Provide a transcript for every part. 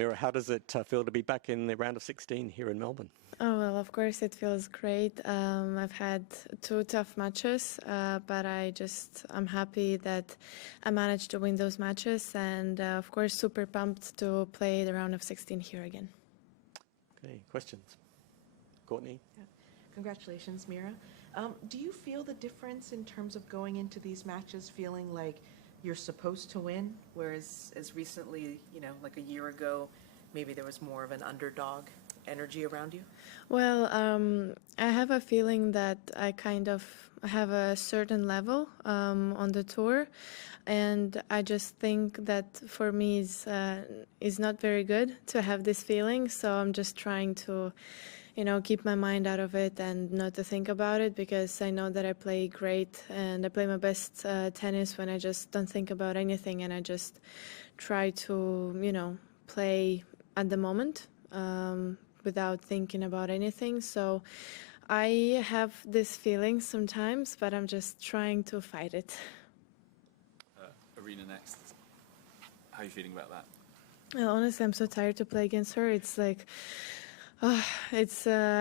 Mira, how does it feel to be back in the round of 16 here in Melbourne? Oh, well, of course it feels great. I've had two tough matches, but I'm happy that I managed to win those matches, and of course super pumped to play the round of 16 here again. Okay, questions? Courtney? Yeah. Congratulations, Mira. Do you feel the difference in terms of going into these matches feeling like you're supposed to win, whereas as recently, like a year ago, maybe there was more of an underdog energy around you? Well, I have a feeling that I kind of have a certain level on the tour, and I just think that for me is not very good to have this feeling. So I'm just trying to, keep my mind out of it and not to think about it, because I know that I play great and I play my best tennis when I just don't think about anything and I just try to, play at the moment. Without thinking about anything. So I have this feeling sometimes, but I'm just trying to fight it. Arena next. How are you feeling about that? Well, honestly, I'm so tired to play against her. It's like, I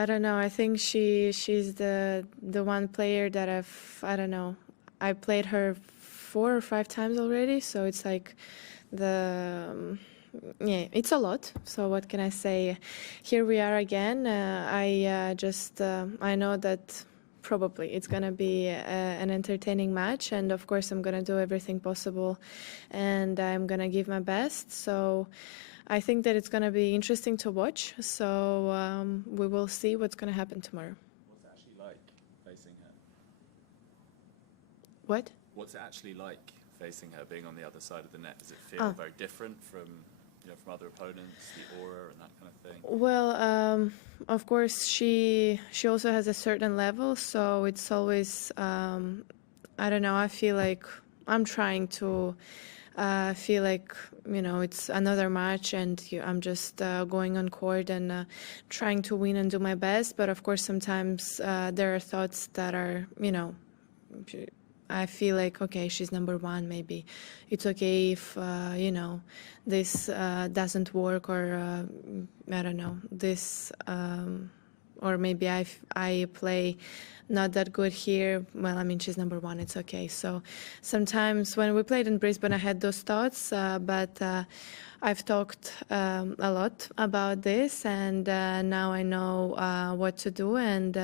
don't know. I think she's the one player that I don't know. I played her 4 or 5 times already, so it's like yeah, it's a lot. So what can I say? Here we are again. I know that probably it's gonna be an entertaining match, and of course I'm gonna do everything possible, and I'm gonna give my best. So I think that it's gonna be interesting to watch. So we will see what's gonna happen tomorrow. What's it actually like facing her? What? What's it actually like facing her, being on the other side of the net? Does it feel very different from other opponents, the aura and that kind of thing? Well, of course, she also has a certain level, so it's always, I don't know, I feel like I'm trying to feel like, it's another match and I'm just going on court and trying to win and do my best. But of course, sometimes there are thoughts that are, I feel like, okay, she's number one, maybe it's okay if, this doesn't work, or I don't know, this, or maybe I play not that good here. Well, I mean, she's number one, it's okay. So sometimes when we played in Brisbane, I had those thoughts, but I've talked a lot about this, and now I know what to do, and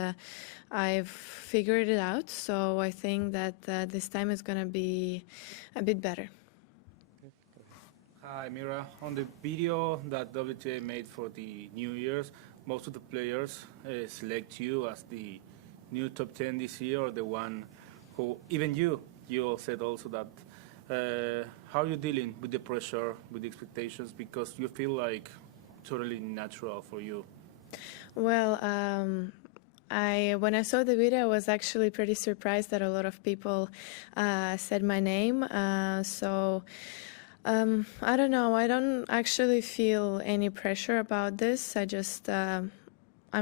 I've figured it out. So I think that this time is going to be a bit better. Hi, Mira. On the video that WTA made for the New Year's, most of the players select you as the new top 10 this year, or the one who, even you said also that. How are you dealing with the pressure, with the expectations, because you feel like totally natural for you? Well, when I saw the video, I was actually pretty surprised that a lot of people said my name. I don't know. I don't actually feel any pressure about this. I just, I'm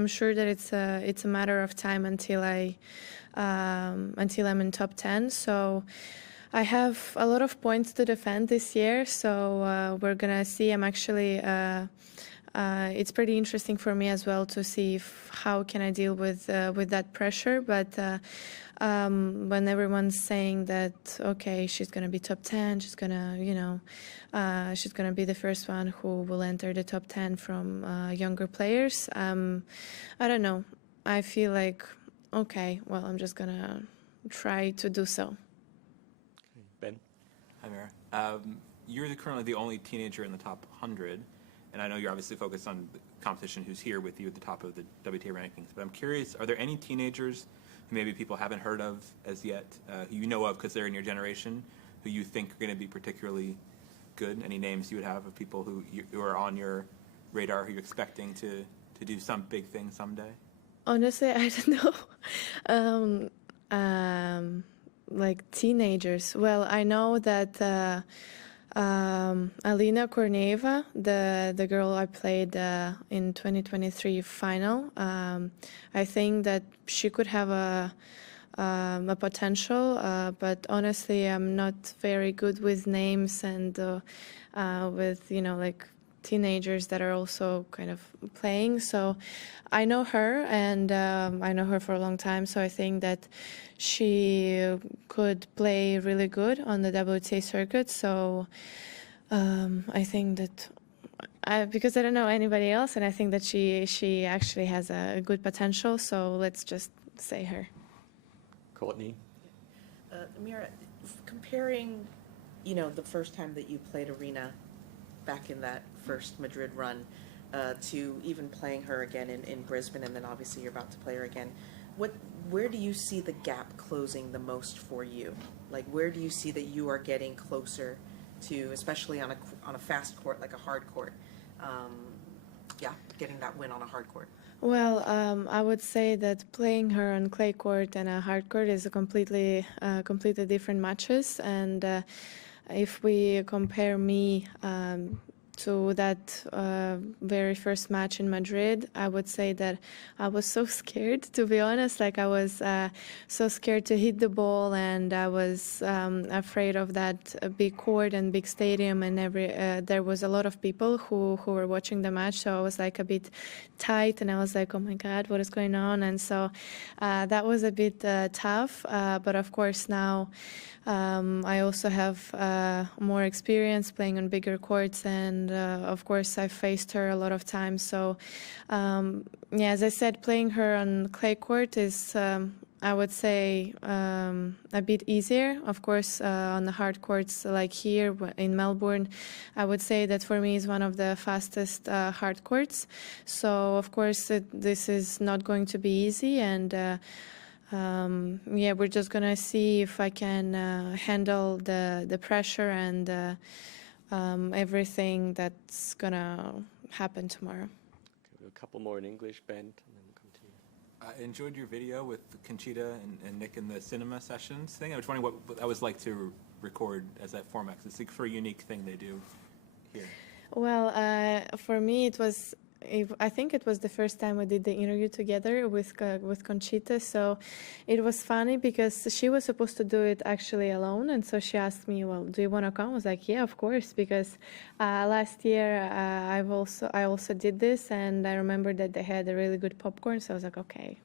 sure that it's a matter of time until I'm in top 10. So I have a lot of points to defend this year. So we're gonna see. I'm actually. It's pretty interesting for me as well to see how can I deal with that pressure. But when everyone's saying that, okay, she's gonna be top 10, she's gonna, she's gonna be the first one who will enter the top 10 from younger players. I don't know. I feel like, okay, well, I'm just gonna try to do so. Ben? Hi, Mira. You're currently the only teenager in the top 100. And I know you're obviously focused on the competition who's here with you at the top of the WTA rankings. But I'm curious, are there any teenagers who maybe people haven't heard of as yet, who you know of because they're in your generation, who you think are going to be particularly good? Any names you would have of people who are on your radar, who you're expecting to do some big thing someday? Honestly, I don't know. Like teenagers. Well, I know that Alina Korneeva, the girl I played in 2023 final, I think that she could have a potential, but honestly, I'm not very good with names and with like teenagers that are also kind of playing. So I know her, and I know her for a long time. So I think that she could play really good on the WTA circuit. So I think that because I don't know anybody else, and I think that she actually has a good potential. So let's just say her. Courtney? Mira, comparing, the first time that you played Arena back in that first Madrid run to even playing her again in Brisbane, and then obviously you're about to play her again, where do you see the gap closing the most for you? Like, where do you see that you are getting closer to, especially on a fast court, like a hard court, getting that win on a hard court? Well, I would say that playing her on clay court and a hard court is a completely different matches. And if we compare me to that very first match in Madrid, I would say that I was so scared, to be honest. Like, I was so scared to hit the ball, and I was afraid of that big court and big stadium, and there was a lot of people who were watching the match, so I was like a bit tight, and I was like, oh my God, what is going on? And so that was a bit tough, but of course now I also have more experience playing on bigger courts, and of course I've faced her a lot of times. So as I said, playing her on clay court is, I would say, a bit easier. Of course, on the hard courts like here in Melbourne, I would say that for me is one of the fastest hard courts. So of course this is not going to be easy, and we're just gonna see if I can handle the pressure and everything that's gonna happen tomorrow. Okay, a couple more in English, Ben, and then we'll come to you. I enjoyed your video with Conchita and Nick in the cinema sessions thing. I was wondering what that was like to record as that format. 'Cause it's like for a unique thing they do here. Well, for me, I think it was the first time we did the interview together with Conchita. So it was funny because she was supposed to do it actually alone, and so she asked me, "Well, do you want to come?" I was like, "Yeah, of course," because last year I also did this, and I remember that they had a really good popcorn. So I was like, "Okay,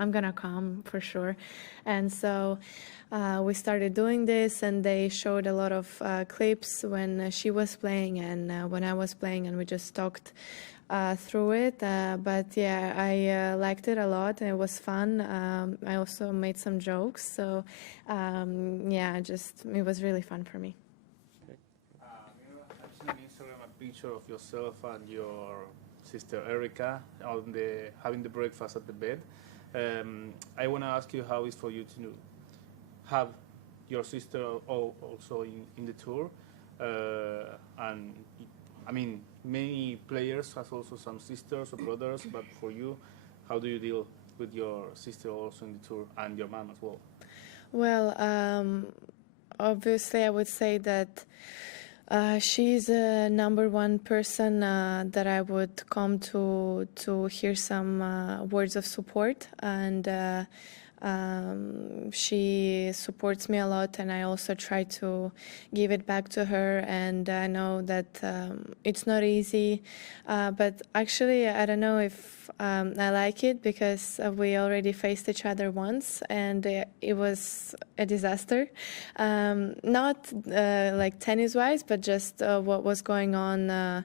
I'm gonna come for sure." And so we started doing this, and they showed a lot of clips when she was playing and when I was playing, and we just talked through it. But yeah, I liked it a lot, and it was fun. I also made some jokes, so it was really fun for me. I've seen on Instagram a picture of yourself and your sister Erica having the breakfast at the bed. I want to ask you how it's for you to have your sister also in the tour, and I mean, many players has also some sisters or brothers, but for you, how do you deal with your sister also in the tour and your mom as well? Well, obviously, I would say that she's a number one person that I would come to hear some words of support, and she supports me a lot, and I also try to give it back to her. And I know that it's not easy, but actually I don't know if I like it, because we already faced each other once, and it was a disaster. Not like tennis-wise, but just what was going on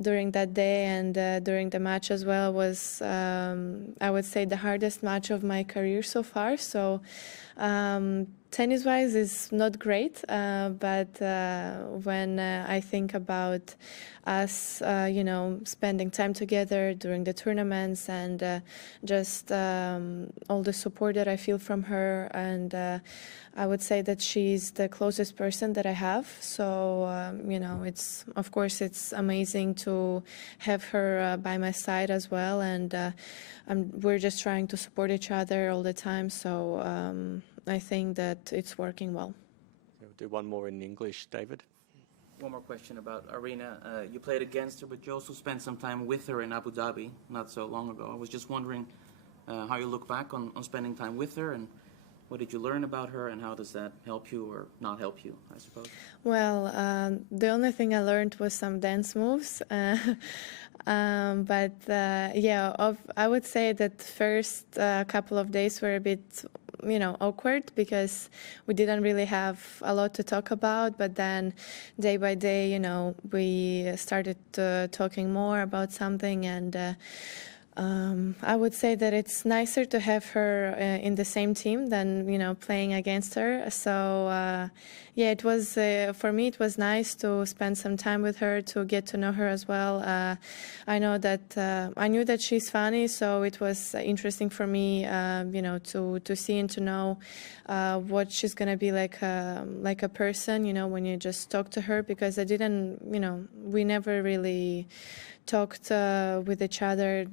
during that day and during the match as well was, I would say, the hardest match of my career so far. So tennis-wise is not great, but when I think about us, spending time together during the tournaments, and just all the support that I feel from her, and I would say that she's the closest person that I have. So it's amazing to have her by my side as well, and we're just trying to support each other all the time. So I think that it's working well. We'll do one more in English, David. One more question about Arena. You played against her, but you also spent some time with her in Abu Dhabi not so long ago. I was just wondering how you look back on spending time with her, and What did you learn about her, and how does that help you or not help you, I suppose? Well, the only thing I learned was some dance moves. But I would say that first couple of days were a bit, awkward because we didn't really have a lot to talk about. But then day by day, we started talking more about something, and I would say that it's nicer to have her in the same team than playing against her. So it was for me. It was nice to spend some time with her, to get to know her as well. I knew that she's funny, so it was interesting for me, to see and to know what she's gonna be like a person. When you just talk to her, because I didn't. We never really talked with each other.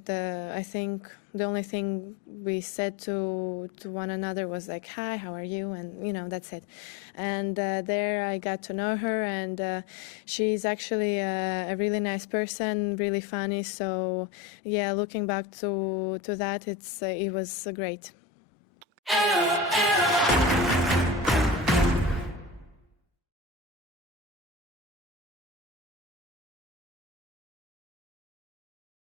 I think the only thing we said to one another was like, "Hi, how are you?" And that's it. And there I got to know her, and she's actually a really nice person, really funny. So yeah, looking back to that, it was great.